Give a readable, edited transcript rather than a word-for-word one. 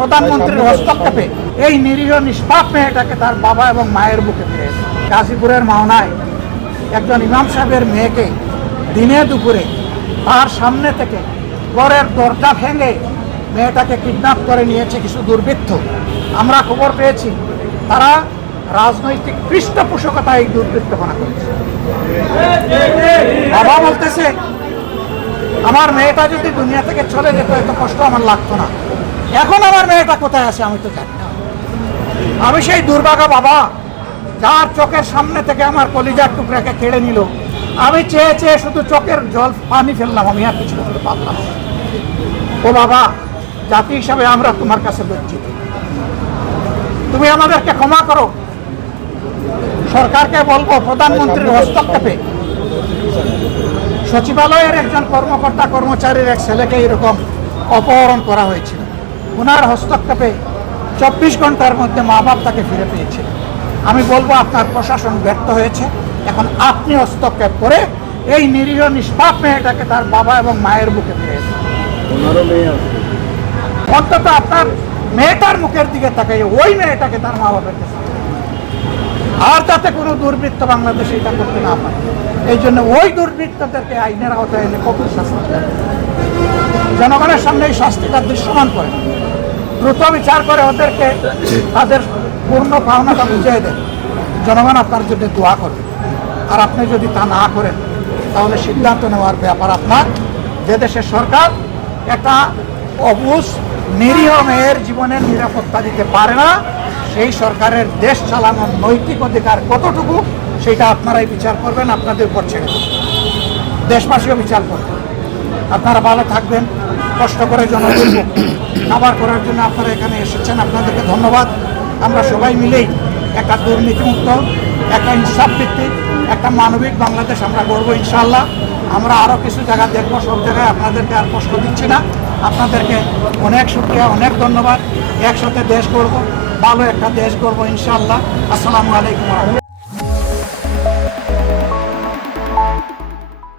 প্রধানমন্ত্রীর হস্তক্ষেপে এই নিরীহ নিষ্পাপ মেয়েটাকে তার বাবা এবং মায়ের বুকে ফিরে এসেছে। গাজীপুরের মাওনায় একজন ইমাম সাহেবের মেয়েকে দিনে দুপুরে তার সামনে থেকে ঘরের দরজা ভেঙে মেয়েটাকে কিডন্যাপ করে নিয়েছে কিছু দুর্বৃত্ত। আমরা খবর পেয়েছি তারা রাজনৈতিক পৃষ্ঠপোষকতা এই দুর্বৃত্তপনা করেছে। বাবা বলতেছে আমার মেয়েটা যদি দুনিয়া থেকে চলে যেত এত কষ্ট আমার লাগতো না। এখন আমার মেয়েটা কোথায় আছে আমি তো জানি না। আমি সেই দুর্ভাগা বাবা যার চোখের সামনে থেকে আমার কলিজার টুকরাকে কেড়ে নিল। আমি চেয়ে চেয়ে শুধু চোখের জল পানি ফেললাম, আমি আর কিছু করতে পারলাম না। ও বাবা, জাতি হিসাবে আমরা তোমার কাছে লজ্জিত, তুমি আমাদেরকে ক্ষমা করো। সরকারকে বলবো প্রধানমন্ত্রীর হস্তক্ষেপে সচিবালয়ের একজন কর্মকর্তা কর্মচারীর এক ছেলেকে এরকম অপহরণ করা হয়েছিল। ওনার হস্তক্ষেপে 24 ঘন্টার মধ্যে মা বাপ তাকে ফিরে পেয়েছে। আমি বলবো আপনার প্রশাসন ব্যর্থ হয়েছে। এখন আপনি হস্তক্ষেপ করে এই নিরীহ নিষ্পাপ মেয়েটাকে তার বাবা এবং মায়ের বুকে ফিরে এসেছে। অন্তত আপনার মেয়েটার মুখের দিকে তাকাই ওই মেয়েটাকে তার মা বাপের কাছে, আর যাতে কোনো দুর্বৃত্ত বাংলাদেশে এটা করতে না পারে। এই জন্য ওই দুর্বৃত্তদেরকে আইনের আওতায় এনে কঠোর শাস্তি দেয়। জনগণের সামনে এই শাস্তিটা দৃশ্যমান করে, দ্রুত বিচার করে ওদেরকে তাদের পূর্ণ পাওনাটা বুঝিয়ে দেন। জনগণ আপনার জন্য দোয়া করবে। আর আপনি যদি তা না করেন তাহলে সিদ্ধান্ত নেওয়ার ব্যাপার আপনার। যে দেশের সরকার একটা অবুঝ নিরীহ মেয়ের জীবনের নিরাপত্তা দিতে পারে না, সেই সরকারের দেশ চালানোর নৈতিক অধিকার কতটুকু সেটা আপনারাই বিচার করবেন, আপনাদের উপর ছেড়ে দেবেন। দেশবাসীও বিচার করবেন। আপনারা ভালো থাকবেন। কষ্ট করে জনগণ খাবার করার জন্য আপনারা এখানে এসেছেন, আপনাদেরকে ধন্যবাদ। আমরা সবাই মিলেই একটা দুর্নীতিমুক্ত, একটা ইনসাফ ভিত্তিক, একটা মানবিক বাংলাদেশ আমরা গড়বো ইনশাআল্লাহ। আমরা আরও কিছু জায়গা দেখবো, সব জায়গায় আপনাদেরকে আর কষ্ট দিচ্ছি না। আপনাদেরকে অনেক শুকরিয়া, অনেক ধন্যবাদ। একসাথে দেশ গড়বো, ভালো একটা দেশ গড়বো ইনশাআল্লাহ। আসসালামু আলাইকুম।